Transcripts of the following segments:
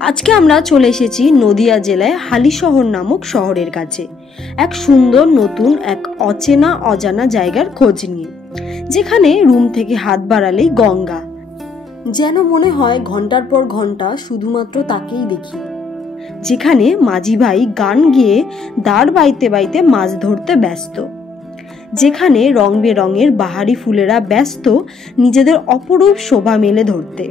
আজকে আমরা চলে এসেছি নদিয়া জেলায় হালিশহর নামক শহরের কাছে এক সুন্দর নতুন এক অচেনা অজানা জায়গার খোঁজ নিয়ে, যেখানে রুম থেকে হাত বাড়ালেই গঙ্গা, যেন মনে হয় ঘন্টার পর ঘন্টা শুধুমাত্র তাকেই দেখি। যেখানে মাঝি ভাই গান গেয়ে দাঁড় বাইতে বাইতে মাছ ধরতে ব্যস্ত, যেখানে রং বেরঙের বাহারি ফুলেরা ব্যস্ত নিজেদের অপরূপ শোভা মেলে ধরতে,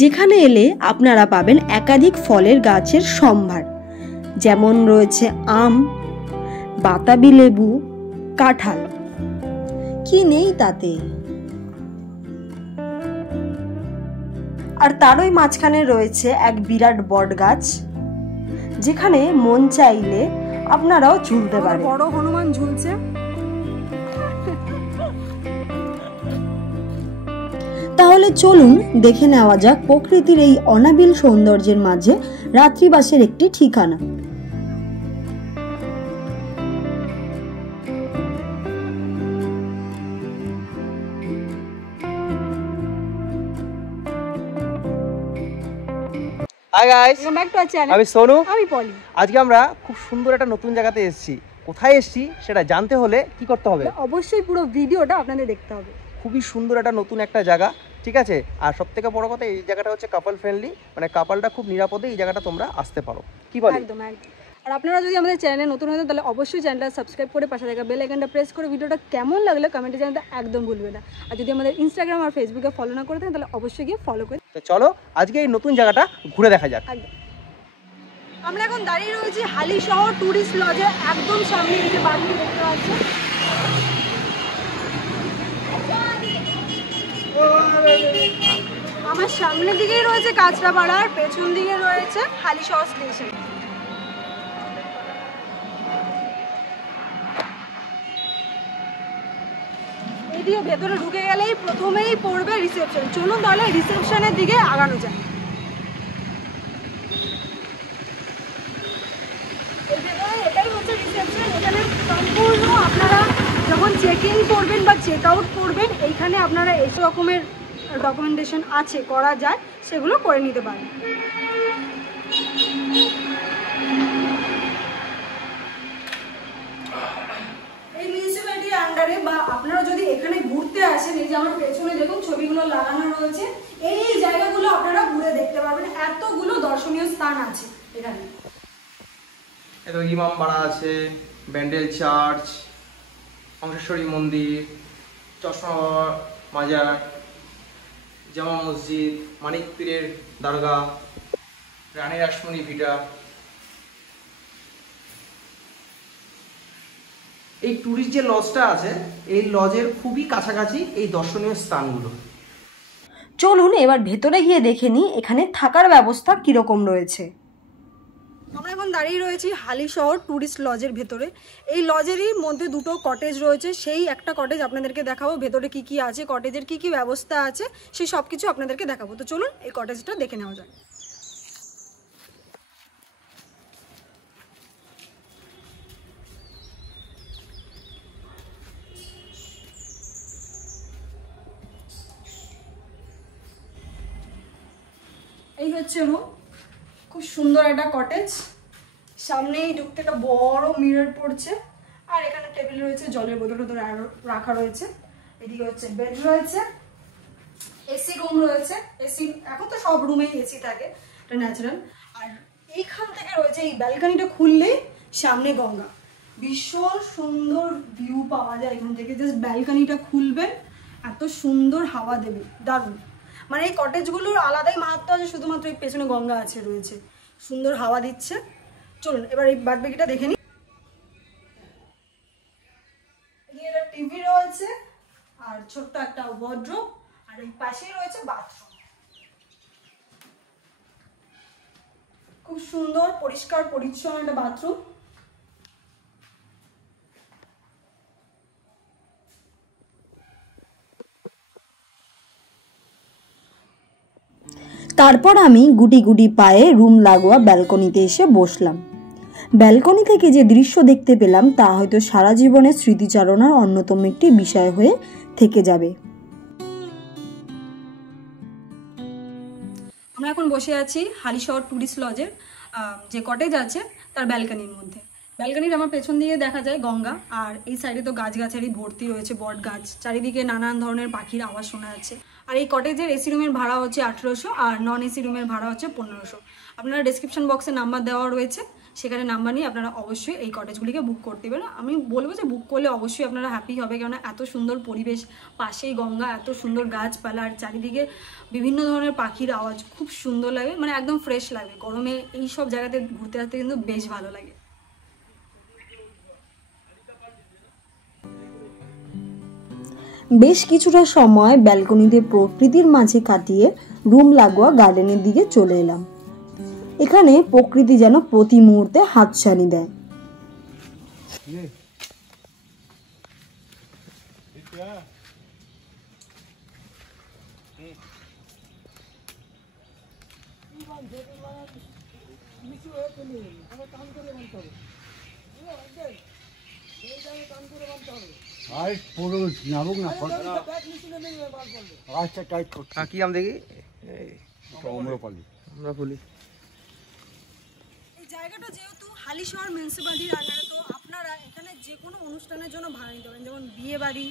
যেখানে এলে আপনারা পাবেন একাধিক ফলের গাছের সম্ভার, যেমন রয়েছে আম, বাতাবি লেবু, কাঁঠাল, কি নেই তাতে। আর তারই মাঝখানে রয়েছে এক বিরাট বট গাছ, যেখানে মন চাইলে আপনারাও ঝুলতে পারেন। বড় হনুমান ঝুলছে। তাহলে চলুন দেখে নেওয়া যাক প্রকৃতির এই অনাবিল সৌন্দর্যের মাঝে রাত্রিবাসের একটি ঠিকানা। Hi guys, welcome back to our channel. আমি সোনু, আমি পলি। আজকে আমরা খুব সুন্দর একটা নতুন জায়গাতে এসেছি। কোথায় এসেছি সেটা জানতে হলে কি করতে হবে? অবশ্যই পুরো ভিডিওটা আপনাদের দেখতে হবে। খুবই সুন্দর একটা নতুন একটা জায়গা, ঠিক আছে? আর সবথেকে বড় কথা, এই জায়গাটা হচ্ছে কাপল ফ্রেন্ডলি, মানে কাপলটা খুব নিরাপদে এই জায়গাটা তোমরা আসতে পারো। কি বল? একদম একদম। আর আপনারা যদি আমাদের চ্যানেলে নতুন হন তাহলে অবশ্যই চ্যানেলটা সাবস্ক্রাইব করে পাশে থাকা বেল আইকনটা প্রেস করে ভিডিওটা কেমন লাগলো কমেন্টে জানাতে একদম ভুলবেন না। আর যদি আমাদের ইনস্টাগ্রাম আর ফেসবুকে ফলো না করে থাকেন তাহলে অবশ্যই গিয়ে ফলো করে। তো চলো আজকে এই নতুন জায়গাটা ঘুরে দেখা যাক। একদম। আমরা এখন দাঁড়িয়ে রয়েছি হালিশহর ট্যুরিস্ট লজে একদম সামনে, এই যে বাড়ি দেখতে পাচ্ছেন। আমার সামনের দিকেই রয়েছে কাঁচরাপাড়ার, পেছন দিকে রয়েছে হালিশহর স্টেশন। এইদিকে ভেতরে ঢুকে গেলেই প্রথমেই পড়বে রিসেপশন। চলুন তাহলে রিসেপশনের দিকে আগানো যায়। এটাই হচ্ছে রিসেপশন। এখানে সম্পূর্ণ আপনারা যখন চেক ইন করবেন বা চেক আউট করবেন, এইখানে আপনারা এই রকমের ডকুমেন্টেশন আছে, করা যায়, সেগুলো করে নিতে পারেন। এই মিউনিসিপ্যালিটির আন্ডারে বা আপনারা যদি এখানে ঘুরতে আসেন, এই যে আমার পেছনে দেখুন ছবিগুলো লাগানো রয়েছে, এই জায়গাগুলো আপনারা ঘুরে দেখতে পারবেন। এতগুলো দর্শনীয় স্থান আছে এখানে। এতো ইমামবাড়া আছে, ব্যান্ডেল চার্চ, অংশেশ্বরী মন্দির, চশমা মাজার, জামা মসজিদ, মানিক পীরের দরগা, রানী রাসমণি ভিটা। এই ট্যুরিস্ট যে লজটা আছে, এই লজের খুবই কাছাকাছি এই দর্শনীয় স্থানগুলো। চলুন এবার ভেতরে গিয়ে দেখে নিই এখানে থাকার ব্যবস্থা কিরকম রয়েছে। আমরা এখন দাঁড়িয়ে রয়েছি হালিশহর ট্যুরিস্ট লজের ভেতরে। এই লজেরই মধ্যে দুটো কটেজ রয়েছে, সেই একটা কটেজ আপনাদেরকে দেখাবো। ভেতরে কি কি আছে, কটেজের কি কি ব্যবস্থা আছে, সেই সব কিছু আপনাদেরকে দেখাবো। তো চলুন এই কটেজটা দেখে নেওয়া যাক। এই হচ্ছে রুম, খুব সুন্দর একটা কটেজ। সামনেই ঢুকতে একটা বড় মিরর পড়ছে, আর এখানে টেবিল রয়েছে, জলের বোতল রাখা রয়েছে। এদিকে হচ্ছে বেড রয়েছে, এসি রুম রয়েছে। এসি এখন তো সব রুমেই এসি থাকে, এটা ন্যাচারাল। আর এইখান থেকে রয়েছে, এই ব্যালকনিটা খুললেই সামনে গঙ্গা। ভীষণ সুন্দর ভিউ পাওয়া যায় এখান থেকে। জাস্ট ব্যালকনিটা খুলবেন, এত সুন্দর হাওয়া দেবে, দারুণ। মানে এই কটেজগুলোর আলাদাই মাহাত্ম আছে, শুধুমাত্র এই পেছনে গঙ্গা আছে রয়েছে, সুন্দর হাওয়া দিচ্ছে। চলুন এবার এই বাদবাকিটা দেখে নিই। এখানে টিভি রয়েছে আর ছোট্ট একটা ওয়ার্ড্রোব, আর এই পাশেই রয়েছে বাথরুম। খুব সুন্দর পরিষ্কার পরিচ্ছন্ন একটা বাথরুম। তারপর আমি গুটি গুটি পায়ে রুম লাগোয়া ব্যালকনিতে এসে বসলাম। ব্যালকনি থেকে যে দৃশ্য দেখতে পেলাম তা হয়তো সারা জীবনের স্মৃতিচারণার অন্যতম একটি বিষয় হয়ে থেকে যাবে। আমরা এখন বসে আছি হালিশহর ট্যুরিস্ট লজের যে কটেজ আছে তার ব্যালকনির মধ্যে। ব্যালকনির আমার পেছন দিকে দেখা যায় গঙ্গা, আর এই সাইডে তো গাছগাছালি ভর্তি রয়েছে, বট গাছ, চারিদিকে নানান ধরনের পাখির আওয়াজ শোনা যাচ্ছে। আর এই কটেজের এসি রুমের ভাড়া হচ্ছে 1800 আর নন এসি রুমের ভাড়া হচ্ছে 1500। আপনারা ডেসক্রিপশন বক্সে নাম্বার দেওয়া রয়েছে, সেখানে নাম্বার নিয়ে আপনারা অবশ্যই এই কটেজগুলিকে বুক করতে পারেন। আমি বলবো যে বুক করলে অবশ্যই আপনারা হ্যাপি হবে, কেননা এত সুন্দর পরিবেশ, পাশেই গঙ্গা, এত সুন্দর গাছপালা আর চারিদিকে বিভিন্ন ধরনের পাখির আওয়াজ, খুব সুন্দর লাগে, মানে একদম ফ্রেশ লাগে। গরমে এই সব জায়গাতে ঘুরতে আসতে কিন্তু বেশ ভালো লাগে। বেশ কিছুটা সময় ব্যালকনিতে প্রকৃতির মাঝে কাটিয়ে রুম লাগোয়া গার্ডেনের দিকে চলে এলাম। এখানে প্রকৃতি যেন প্রতি মুহূর্তে হাতছানি দেয়। কি আম দেখি এই জায়গাটা যেহেতু হালিশহর মিউনিসিপ্যালিটির আন্ডারে, তো আপনারা এখানে যে কোনো অনুষ্ঠানের জন্য ভাড়া নিতে পারেন, যেমন বিয়ে বাড়ি,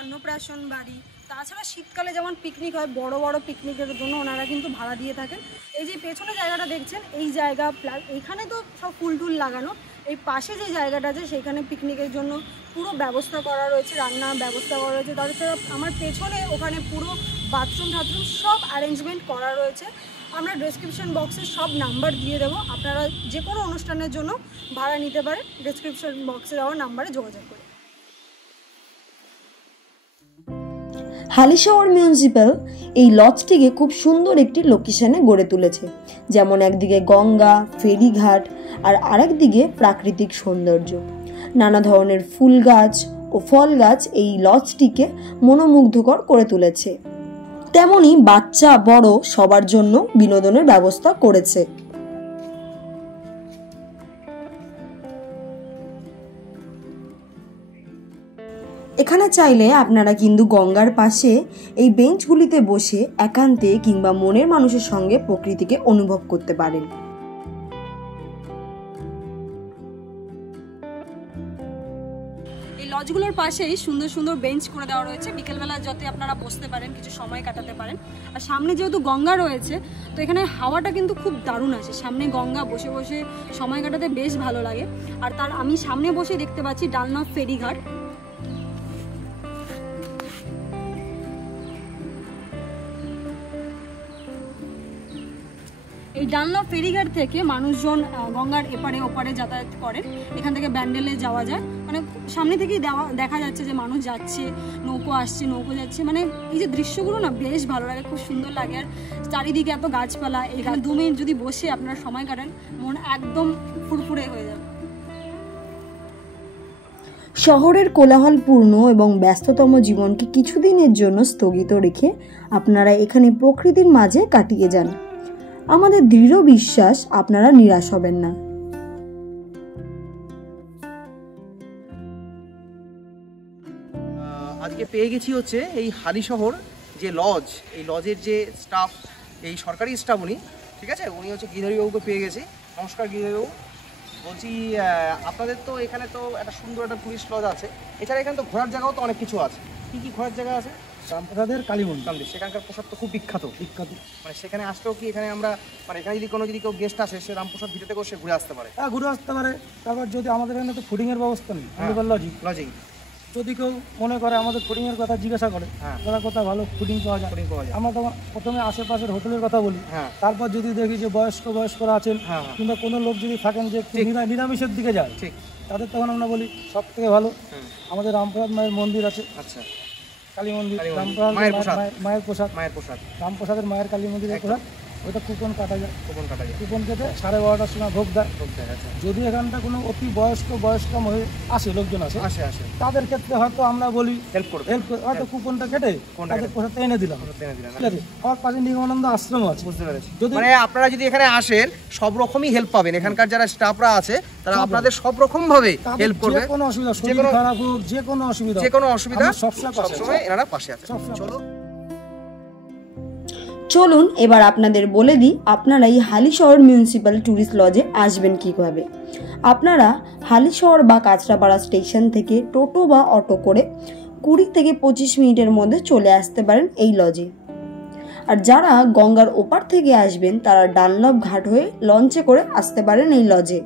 অন্নপ্রাশন বাড়ি, তাছাড়া শীতকালে যেমন পিকনিক হয়, বড় বড় পিকনিকের জন্য ওনারা কিন্তু ভাড়া দিয়ে থাকেন। এই যে পেছনে জায়গাটা দেখছেন, এই জায়গা প্লাস এইখানে তো সব ফুল টুল লাগানো, এই পাশে যে জায়গাটা আছে সেখানে পিকনিকের জন্য পুরো ব্যবস্থা করা রয়েছে, রান্নার ব্যবস্থা করা রয়েছে। তাছাড়া আমার পেছনে ওখানে পুরো বাথরুম টাথরুম সব অ্যারেঞ্জমেন্ট করা রয়েছে। আমরা ডেসক্রিপশন বক্সে সব নাম্বার দিয়ে দেবো, আপনারা যে কোনো অনুষ্ঠানের জন্য ভাড়া নিতে পারেন, ডেসক্রিপশন বক্সে দেওয়া নাম্বারে যোগাযোগ করে। হালিশহর মিউনিসিপ্যাল এই লজটিকে খুব সুন্দর একটি লোকেশনে গড়ে তুলেছে, যেমন একদিকে গঙ্গা, ফেরিঘাট আর আরেকদিকে প্রাকৃতিক সৌন্দর্য। নানা ধরনের ফুল গাছ ও ফল গাছ এই লজটিকে মনোমুগ্ধকর করে তুলেছে। তেমনি বাচ্চা বড় সবার জন্য বিনোদনের ব্যবস্থা করেছে। এখানে চাইলে আপনারা কিন্তু গঙ্গার পাশে এই বেঞ্চগুলিতে বসে একান্তে কিংবা মনের মানুষের সঙ্গে প্রকৃতিকে অনুভব করতে পারেন। এই লজগুলোর পাশেই সুন্দর সুন্দর বেঞ্চ করে দেওয়া রয়েছে, বিকেলবেলা যাতে আপনারা বসতে পারেন, কিছু সময় কাটাতে পারেন। আর সামনে যেহেতু গঙ্গা রয়েছে, তো এখানে হাওয়াটা কিন্তু খুব দারুণ আসে। সামনে গঙ্গা, বসে বসে সময় কাটাতে বেশ ভালো লাগে। আর তার আমি সামনে বসে দেখতে পাচ্ছি ডালনা ফেরিঘাট। এই ডালনা ফেরিঘাট থেকে মানুষজন গঙ্গার এপারে ওপারে যাতায়াত করেন। এখান থেকে ব্যান্ডেলে যাওয়া যায়, মানে সামনে থেকেই দেখা যাচ্ছে যে মানুষ যাচ্ছে, নৌকো আসছে, নৌকো যাচ্ছে, মানে এই যে দৃশ্যগুলো না বেশ ভালো লাগে, খুব সুন্দর লাগে। আর চারিদিকে এত গাছপালা, এখানে 2 মিনিট যদি বসে আপনারা সময় কাটান, মন একদম ফুরফুরে হয়ে যাবে। শহরের কোলাহলপূর্ণ এবং ব্যস্ততম জীবনকে কিছুদিনের জন্য স্থগিত রেখে আপনারা এখানে প্রকৃতির মাঝে কাটিয়ে যান। আমাদের দৃঢ় বিশ্বাস আপনারা নিরাশ হবেন না। আজকে পেয়ে গেছি হচ্ছে এই হালিশহর যে লজ, এই লজের যে স্টাফ, এই সরকারি স্টাফ উনি, ঠিক আছে, উনি হচ্ছে গিরধারীবাবুকে পেয়ে গেছি। নমস্কার গিরধারীবাবু, বলছি আপনাদের তো এখানে তো একটা সুন্দর একটা টুরিস্ট লজ আছে, এছাড়া এখানে তো ঘোরার জায়গাও তো অনেক কিছু আছে। কি কি ঘোরার জায়গা আছে? রামপ্রসাদের কালী মন্দির, সেখানকার প্রসাদ তো খুব বিখ্যাত। মানে সেখানে আসলেও কি এখানে আমরা, মানে এখানে যদি কেউ গেস্ট আসে, সে রামপ্রসাদ ভিতরে থেকেও সে ঘুরে আসতে পারে? হ্যাঁ, ঘুরে আসতে পারে। তারপর যদি আমাদের এখানে তো ফুডিংয়ের ব্যবস্থা নেই, লজিং যদি কেউ মনে করে আমাদের ফুডিংয়ের কথা জিজ্ঞাসা করে, তারা কোথাও ভালো ফুডিং পাওয়া যায়। আমরা তখন প্রথমে আশেপাশের হোটেলের কথা বলি, তারপর যদি দেখি যে বয়স্করা আছেন কিংবা কোনো লোক যদি থাকেন যে নিরামিষের দিকে যায়, তাদের তখন আমরা বলি সব থেকে ভালো আমাদের রামপ্রসাদ মায়ের মন্দির আছে। আচ্ছা, কালী মন্দির, রামপ্রসাদ মায়ের প্রসাদ, রামপ্রসাদের মায়ের কালী মন্দিরের প্রসাদ, ওইটা কুপন কাটা যায়। কুপন কেটে 12:30টার সময় ভোগ দেয়। যদি এখানটা কোনো অতি বয়স্ক আসে, লোকজন আসে, তাদের ক্ষেত্রে হয়তো আমরা বলি হেল্প করবে, হয়তো কুপনটা কেটে তাদের প্রসাদটা এনে দিলাম। ঠিক আছে, আমার পাশে নিগমানন্দ আশ্রম আছে। বুঝতে পেরেছি। মানে আপনারা যদি এখানে আসেন সব রকমই হেল্প পাবেন, এখানকার যারা স্টাফরা আছে তারা আপনাদের সব রকম ভাবে হেল্প করবে। কোনো অসুবিধা, শরীর খারাপ হোক, যে কোনো অসুবিধা সবসময় এনারা পাশে আছে। চলো। চলুন এবার আপনাদের বলে দিই আপনারা এই হালিশহর মিউনিসিপ্যাল ট্যুরিস্ট লজে আসবেন কীভাবে। আপনারা হালিশহর বা কাঁচরাপাড়া স্টেশন থেকে টোটো বা অটো করে 20 থেকে 25 মিনিটের মধ্যে চলে আসতে পারেন এই লজে। আর যারা গঙ্গার ওপার থেকে আসবেন তারা ডানলপ ঘাট হয়ে লঞ্চে করে আসতে পারেন এই লজে।